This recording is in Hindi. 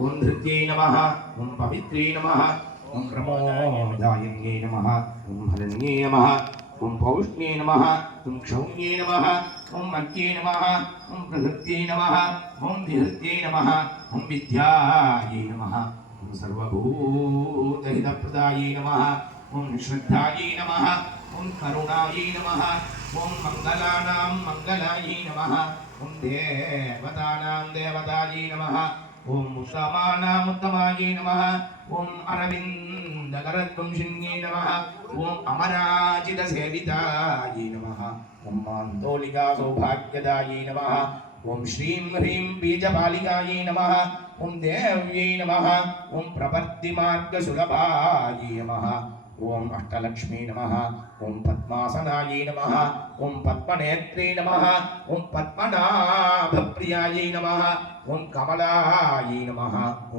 ओम धृत्यै नमः ओम पवित्रै नमः ओम प्रमोदायिन्यै नमः ओम हरण्यै नमः ओम पौष्ण्यै नमः ओम क्षौण्यै नमः ओम अर्क्यै नमः ओम प्रहृत्यै नमः ओम विहृत्यै नमः ओम विद्यायै नमः ओम सर्वभूतहितप्रदायै नमः ओम श्रद्धायै नमः ओम करुणायै नमः ओम मंगलानां मंगलायै नमः ओम देवतानां देवतायै नमः ओम उत्तमानामुत्तमायै नमः ओम अरविन्दकरद्वंशिन्यै नमः ओम अमराजितसेवितायै नमः ओम मान्दोलिका सौभाग्यदायै नमः ओम श्रीं ह्रीं बीजपालिकायै नमः ओम देव्यै नमः ओम प्रपत्तिमार्गसुलभायै नमः ओम अष्टलक्ष्मी नमः ओम पद्मासनायै नमः ओम पद्मनेत्रे नमः ओम पद्मनाभप्रियायै नमः ओम कमलायै नमः